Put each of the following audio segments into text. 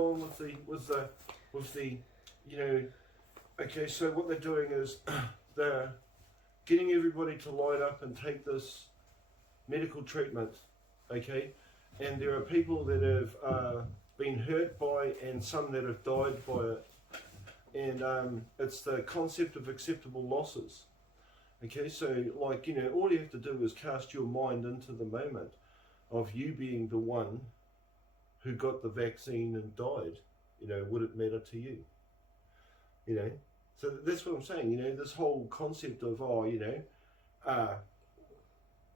on with the, you know, okay, so what they're doing is they're getting everybody to line up and take this medical treatment, okay, and there are people that have been hurt by and some that have died by it, and it's the concept of acceptable losses. Okay, so like, you know, all you have to do is cast your mind into the moment of you being the one who got the vaccine and died. You know, would it matter to you? You know, so that's what I'm saying. You know, this whole concept of, oh, you know,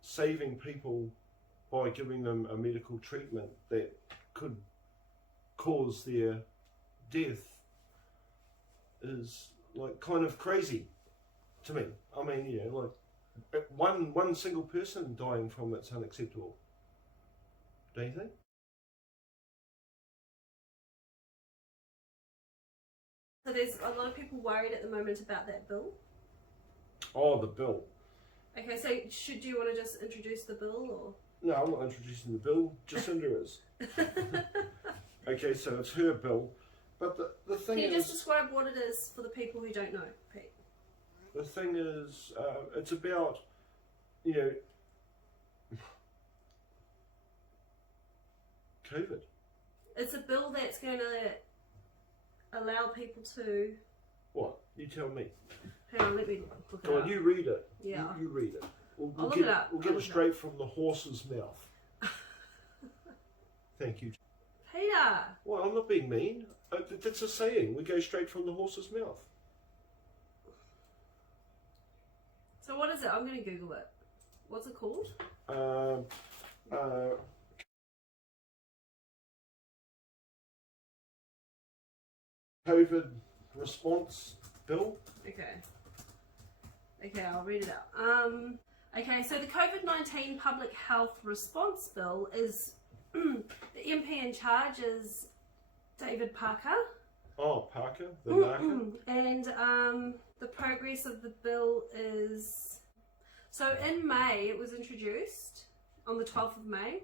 saving people by giving them a medical treatment that could cause their death is like kind of crazy to me. I mean, you know, like one single person dying from it's unacceptable. Don't you think? So there's a lot of people worried at the moment about that bill. Oh, the bill. Okay, so do you want to just introduce the bill, or? No, I'm not introducing the bill. Jacinda is. Okay, so it's her bill. But the thing is... Can you just describe what it is for the people who don't know, Pete? The thing is, it's about, you know, COVID. It's a bill that's going to allow people to... What? You tell me. Hang on, let me look it Go up. on, you read it. Yeah. You read it. We'll I'll look get it up. We'll get it straight from the horse's mouth. Thank you. Peter! Well, I'm not being mean. That's a saying. We go straight from the horse's mouth. So what is it? I'm going to Google it. What's it called? COVID response bill. Okay, I'll read it out. Okay, so the COVID-19 Public Health Response Bill is the MP in charge is David Parker. Oh, Parker, the marker. And the progress of the bill is, so in May it was introduced on the 12th of May,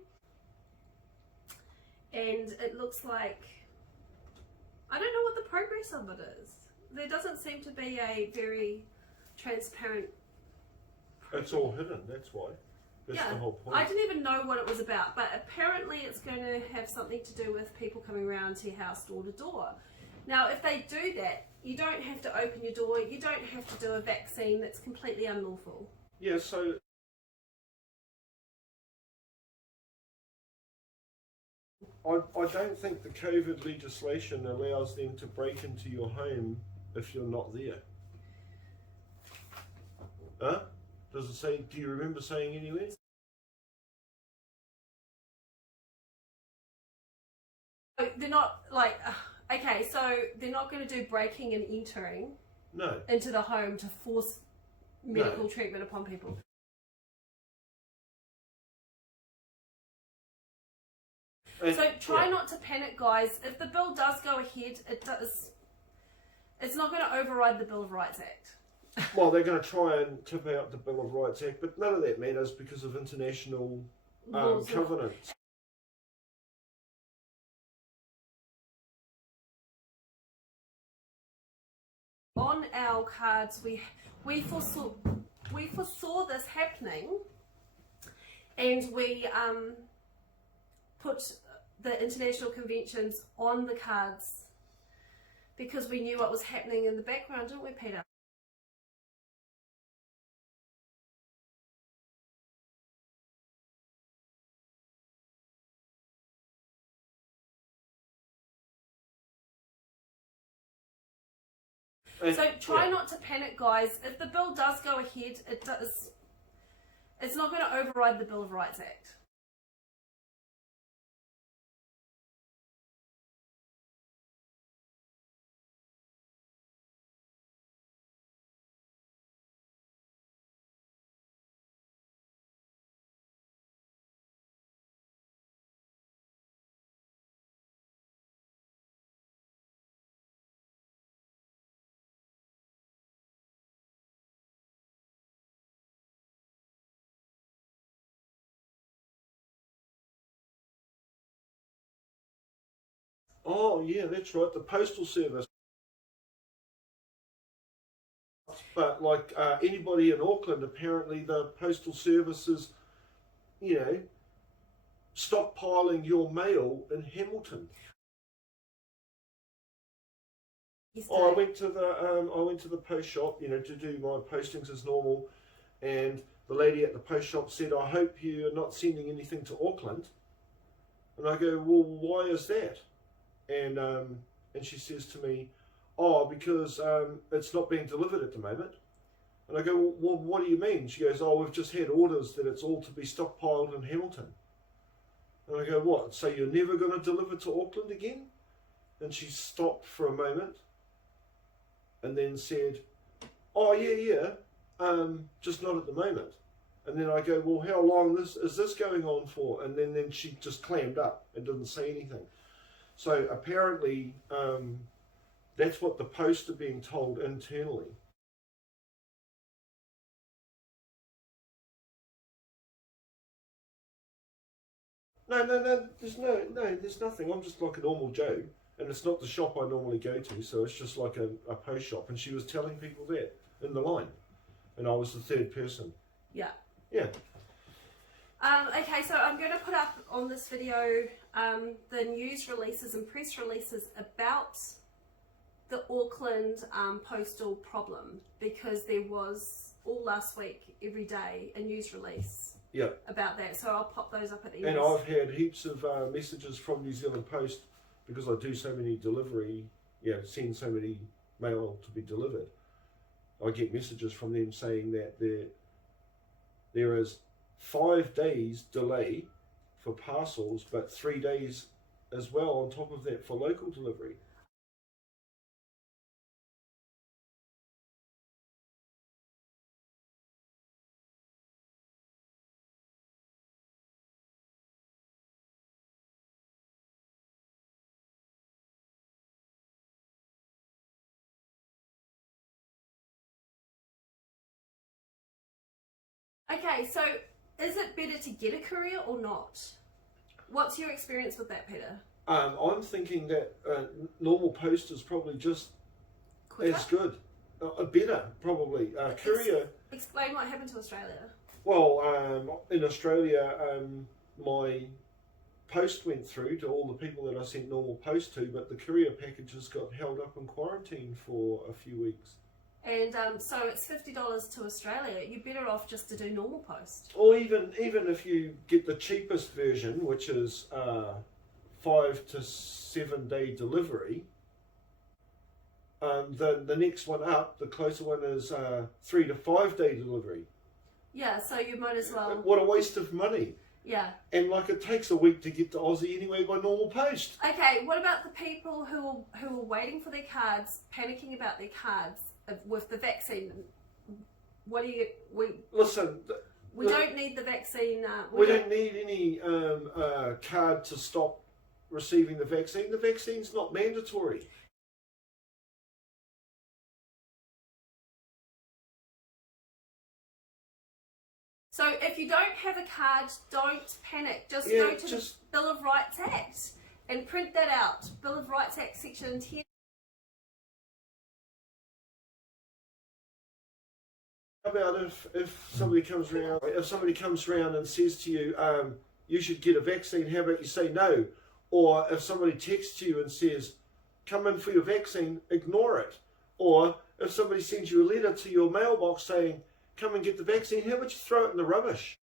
and it looks like, I don't know what the progress of it is. There doesn't seem to be a very transparent. It's all hidden, that's why. That's the whole point. I didn't even know what it was about, but apparently it's going to have something to do with people coming around to your house door to door. Now, if they do that, you don't have to open your door, you don't have to do a vaccine. That's completely unlawful. Yeah, so I don't think the COVID legislation allows them to break into your home if you're not there. Huh? Does it say, do you remember saying anywhere? They're not like, okay, so they're not going to do breaking and entering into the home to force medical treatment upon people. So try not to panic, guys. If the bill does go ahead, it's not going to override the Bill of Rights Act. Well, they're going to try and tip out the Bill of Rights Act, but none of that matters because of international covenants. On our cards, we foresaw this happening, and we put the international conventions on the cards because we knew what was happening in the background, didn't we, Peter? So try not to panic, guys. If the bill does go ahead, it's not going to override the Bill of Rights Act. Oh, yeah, that's right, the postal service. But like anybody in Auckland, apparently the postal service is, you know, stockpiling your mail in Hamilton. Oh, I went to the post shop, you know, to do my postings as normal, and the lady at the post shop said, "I hope you're not sending anything to Auckland." And I go, "Well, why is that?" And she says to me, "Oh, because it's not being delivered at the moment." And I go, "Well, what do you mean?" She goes, "Oh, we've just had orders that it's all to be stockpiled in Hamilton." And I go, "What? So you're never going to deliver to Auckland again?" And she stopped for a moment, and then said, "Oh, yeah, just not at the moment." And then I go, "Well, how long is this going on for?" And then she just clammed up and didn't say anything. So apparently, that's what the post are being told internally. No, there's nothing. I'm just like a normal Joe, and it's not the shop I normally go to, so it's just like a post shop. And she was telling people that in the line, and I was the third person. Yeah. Yeah. Okay, so I'm going to put up on this video the news releases and press releases about the Auckland postal problem, because there was all last week, every day, a news release about that. So I'll pop those up at the end. And I've had heaps of messages from New Zealand Post, because I do so many send so many mail to be delivered. I get messages from them saying that there is 5 days delay for parcels, but 3 days as well on top of that for local delivery. Okay, so is it better to get a courier or not? What's your experience with that, Peter? I'm thinking that normal post is probably just Quicker? as good. Better, probably. Courier... Explain what happened to Australia. Well, in Australia, my post went through to all the people that I sent normal post to, but the courier packages got held up in quarantine for a few weeks. And so it's $50 to Australia. You're better off just to do normal post. Or even if you get the cheapest version, which is 5 to 7 day delivery, the next one up, the closer one, is 3 to 5 day delivery. Yeah, so you might as well. What a waste of money. Yeah. And like, it takes a week to get to Aussie anyway by normal post. Okay, what about the people who are waiting for their cards, panicking about their cards with the vaccine? What do you... Listen... We don't need the vaccine. We don't need any card to stop receiving the vaccine. The vaccine's not mandatory. So if you don't have a card, don't panic. Just go to the Bill of Rights Act and print that out. Bill of Rights Act section 10. How about if somebody comes around and says to you, you should get a vaccine, how about you say no? Or if somebody texts you and says, come in for your vaccine, ignore it. Or if somebody sends you a letter to your mailbox saying, come and get the vaccine, how about you throw it in the rubbish?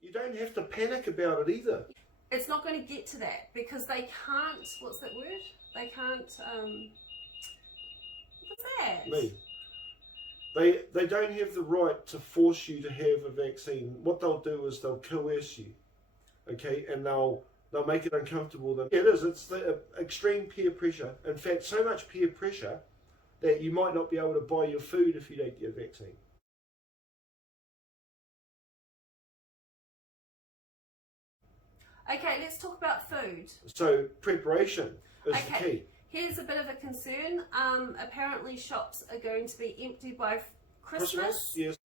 You don't have to panic about it either. It's not going to get to that because they can't, what's that word? They can't, what's that? Me. They don't have the right to force you to have a vaccine. What they'll do is they'll coerce you, okay, and they'll make it uncomfortable. It's the extreme peer pressure. In fact, so much peer pressure that you might not be able to buy your food if you don't get a vaccine. Okay, let's talk about food. So preparation is the key. Here's a bit of a concern. Apparently shops are going to be empty by Christmas. Yes.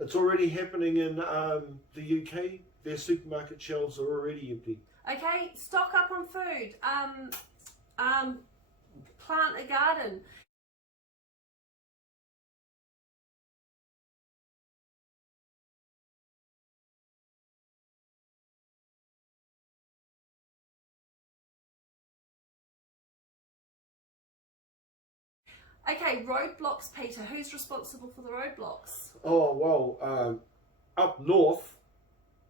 It's already happening in the UK. Their supermarket shelves are already empty. Okay, stock up on food. Plant a garden. Okay, roadblocks, Peter. Who's responsible for the roadblocks? Oh, well, up north,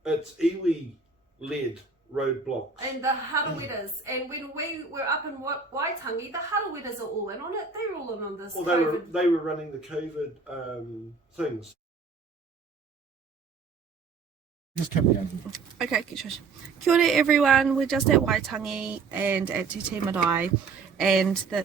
it's iwi-led roadblocks. And the Harawettas. And when we were up in Waitangi, the Harawettas are all in on it. They're all in on this Well, COVID. they were running the COVID things. Just coming over. Okay, good shush. Kia ora everyone, we're just at Waitangi and at Te Te Marae, and the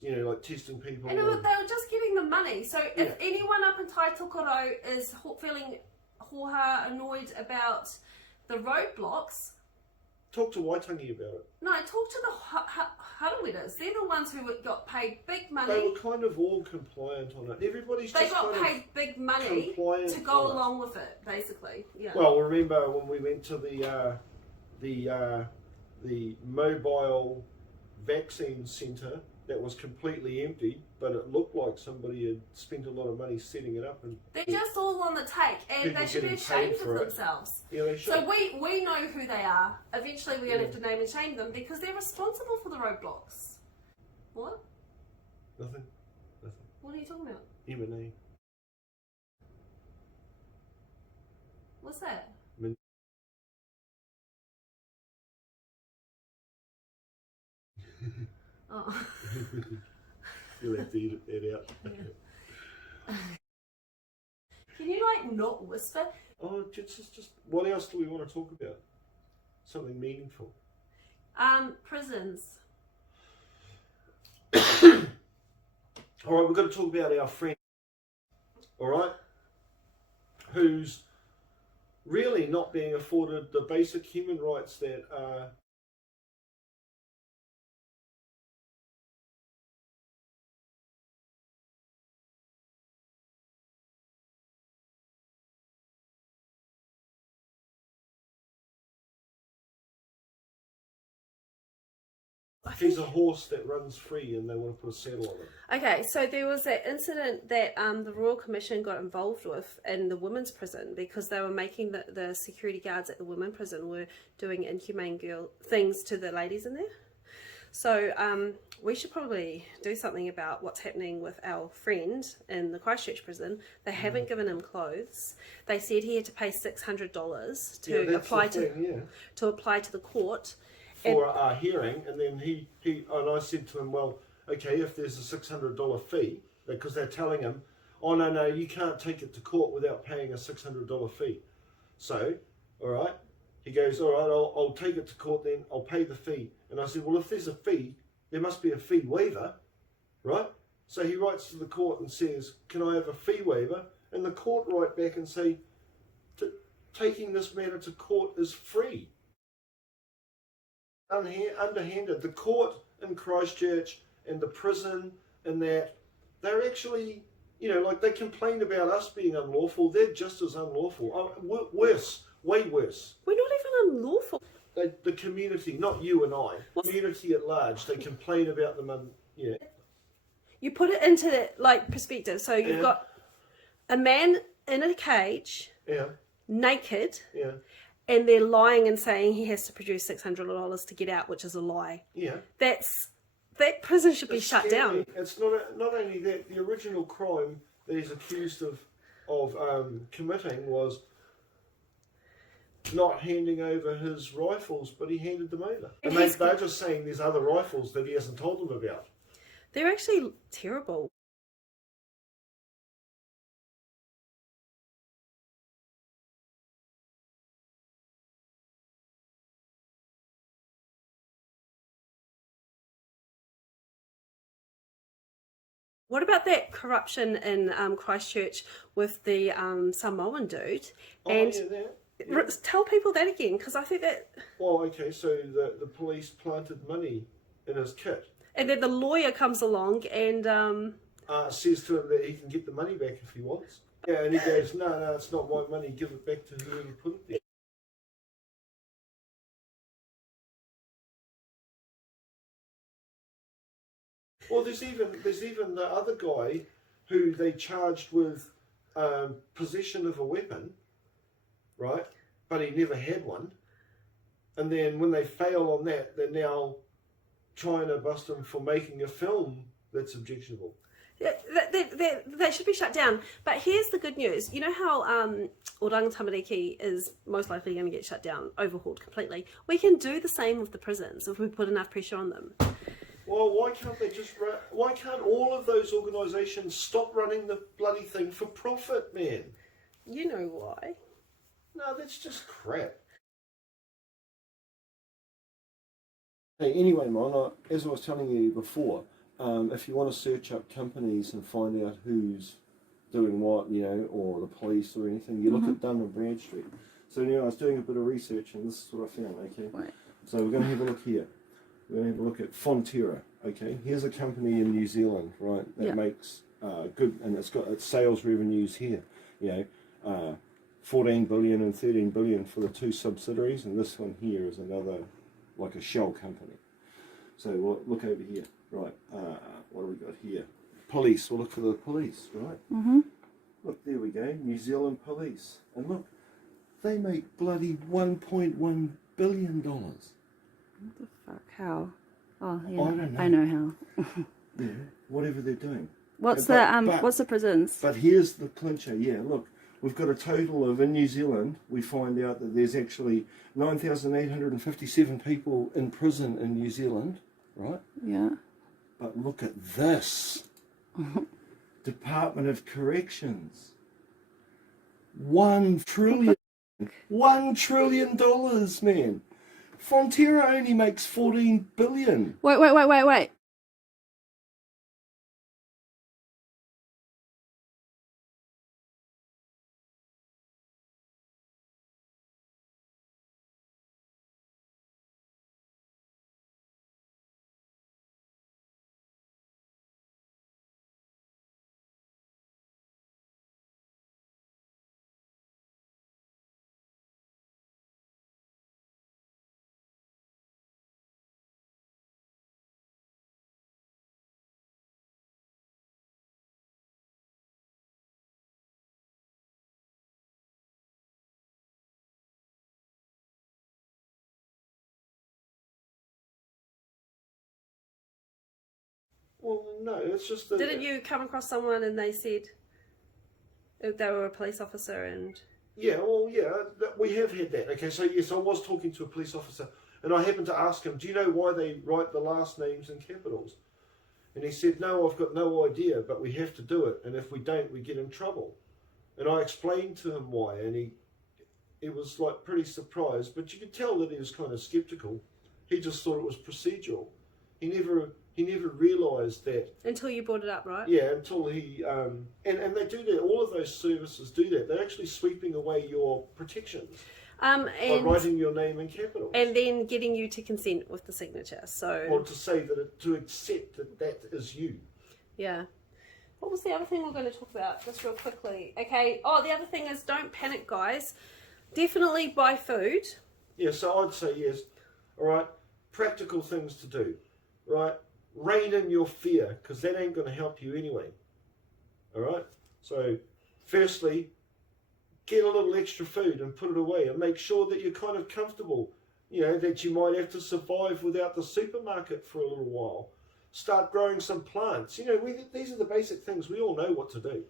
You know, like testing people. And they were just getting the money. So if anyone up in Taitokoro is feeling hoha annoyed about the roadblocks, Talk to Waitangi about it. no, talk to the Harawettas. They're the ones who got paid big They money. were kind of all compliant on it. Everybody's They just got kind paid big money compliant to go on it. along with it, basically. Yeah. of. Well, remember when we went to the mobile vaccine centre that was completely empty, but it looked like somebody had spent a lot of money setting it up, and They're just all on the take, and People they should be getting ashamed paid for of it. themselves. yeah, they should. So we know who they are. Eventually we're going to Yeah. have to name and shame them because they're responsible for the roadblocks. What? Nothing. What are you talking about? M&A. What's that? Min- Oh. You'll have to edit that out. Yeah. Can you like not whisper? Oh, just what else do we want to talk about? Something meaningful. Prisons. All right, we've got to talk about our friend. All right, who's really not being afforded the basic human rights that are. He's a horse that runs free and they want to put a saddle on it. Okay, so there was that incident that the Royal Commission got involved with in the women's prison because they were making the security guards at the women's prison were doing inhumane things to the ladies in there. So we should probably do something about what's happening with our friend in the Christchurch prison. They haven't given him clothes. They said he had to pay $600 to apply to apply to the court for a hearing, and then he and I said to him, well, okay, if there's a $600 fee, because they're telling him, oh no, you can't take it to court without paying a $600 fee. So, all right, he goes, all right, I'll take it to court then, I'll pay the fee. And I said, well, if there's a fee, there must be a fee waiver, right? So he writes to the court and says, can I have a fee waiver? And the court write back and say, taking this matter to court is free. Underhanded. The court in Christchurch and the prison and that, they're actually, like they complain about us being unlawful. They're just as unlawful. Worse, way worse. We're not even unlawful. The community, not you and I, community at large, they complain about them. You put it into that perspective. So you've got a man in a cage, naked, and they're lying and saying he has to produce $600 to get out, which is a lie. Yeah, that prison should be shut down. It's not only that. The original crime that he's accused of committing was not handing over his rifles, but he handed them over. And they're just saying there's other rifles that he hasn't told them about. They're actually terrible. What about that corruption in Christchurch with the Samoan dude? Tell people that again, because I think that... Well, okay, so the police planted money in his kit. And then the lawyer comes along and... says to him that he can get the money back if he wants. Yeah, and he goes, no, it's not my money, give it back to whoever put it there. Well, there's even the other guy who they charged with possession of a weapon, right? But he never had one. And then when they fail on that, they're now trying to bust him for making a film that's objectionable. They should be shut down. But here's the good news. You know how Oranga Tamariki is most likely going to get shut down, overhauled completely? We can do the same with the prisons if we put enough pressure on them. Well, why can't all of those organisations stop running the bloody thing for profit, man? You know why. No, that's just crap. Hey, anyway, Mon, as I was telling you before, if you want to search up companies and find out who's doing what, or the police or anything, you look at Dun & Bradstreet. So I was doing a bit of research and this is what I found, okay? Right. So we're going to have a look here. We're going to have a look at Fonterra, okay? Here's a company in New Zealand, right, that makes good, and it's got its sales revenues here, 14 billion and 13 billion for the two subsidiaries, and this one here is another, like a shell company. So we'll look over here, right, what do we got here? Police, we'll look for the police, right? Look, there we go, New Zealand Police. And look, they make bloody $1.1 billion. What the fuck? How? Oh, yeah. I don't know. I know how. Yeah, whatever they're doing. What's the prisons? But here's the clincher. Yeah, look, we've got a total of, in New Zealand, we find out that there's actually 9,857 people in prison in New Zealand, right? Yeah. But look at this. Department of Corrections. $1 trillion. $1 trillion, man. Fonterra only makes 14 billion. Wait. Well, no, it's just that... Didn't you come across someone and they said they were a police officer and... Yeah, well, yeah, we have had that. Okay, so yes, I was talking to a police officer and I happened to ask him, do you know why they write the last names in capitals? And he said, no, I've got no idea, but we have to do it, and if we don't, we get in trouble. And I explained to him why, and he was like pretty surprised, but you could tell that he was kind of skeptical. He just thought it was procedural. He never realised that. Until you brought it up, right? Yeah, until he... and they do that, all of those services do that. They're actually sweeping away your protections by writing your name in capitals. And then getting you to consent with the signature, so... Or to say that, to accept that that is you. Yeah. What was the other thing we're going to talk about, just real quickly? Okay, the other thing is don't panic, guys. Definitely buy food. Yeah, so I'd say yes. All right, practical things to do. Right, rein in your fear, because that ain't going to help you anyway. All right, so firstly, get a little extra food and put it away, and make sure that you're kind of comfortable. You know, that you might have to survive without the supermarket for a little while. Start growing some plants. You know, these are the basic things. We all know what to do.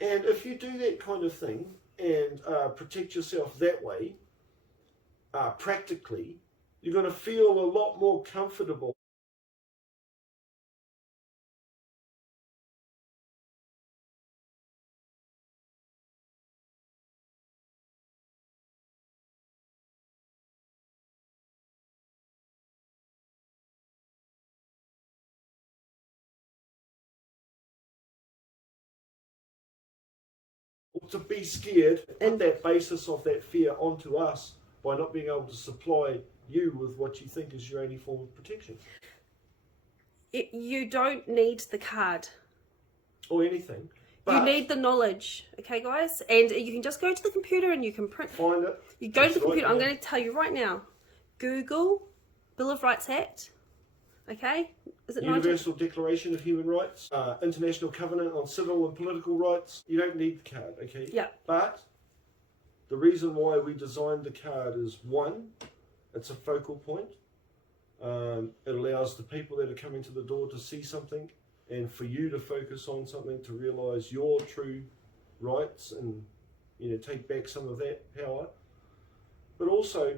And if you do that kind of thing and protect yourself that way, practically, you're going to feel a lot more comfortable. To be scared, and that basis of that fear onto us by not being able to supply you with what you think is your only form of protection. You don't need the card. Or anything. But you need the knowledge, okay, guys? And you can just go to the computer and you can print. Find it. You go to the computer. I'm going to tell you right now. Google Bill of Rights Act. Okay? Is it Universal Declaration of Human Rights, International Covenant on Civil and Political Rights. You don't need the card, okay? Yeah. But the reason why we designed the card is, one, it's a focal point. It allows the people that are coming to the door to see something, and for you to focus on something, to realise your true rights and, you know, take back some of that power. But also,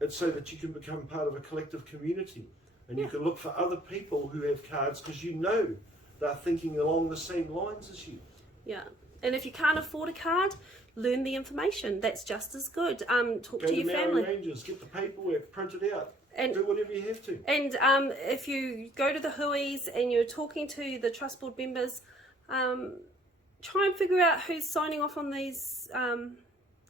it's so that you can become part of a collective community. And you can look for other people who have cards, because you know they're thinking along the same lines as you. Yeah. And if you can't afford a card, learn the information. That's just as good. Talk to your family. Go to Rangers, get the paperwork, print it out. And do whatever you have to. And if you go to the Hui's and you're talking to the Trust Board members, try and figure out who's signing off on these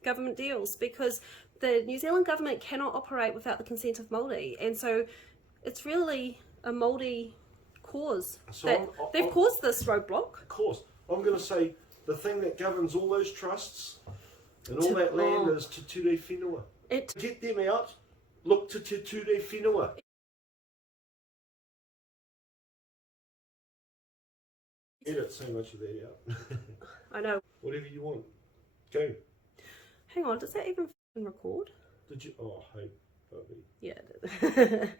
government deals, because the New Zealand government cannot operate without the consent of Māori. And so it's really a Māori cause. So they've caused this roadblock. Of course. I'm going to say the thing that governs all those trusts and all that land is Te Ture Whenua. Get them out. Look to Te Ture Whenua. Edit so much of that out. I know. Whatever you want. Go. Hang on, does that even record? Did you? Oh, hey, Bobby. Yeah, it did.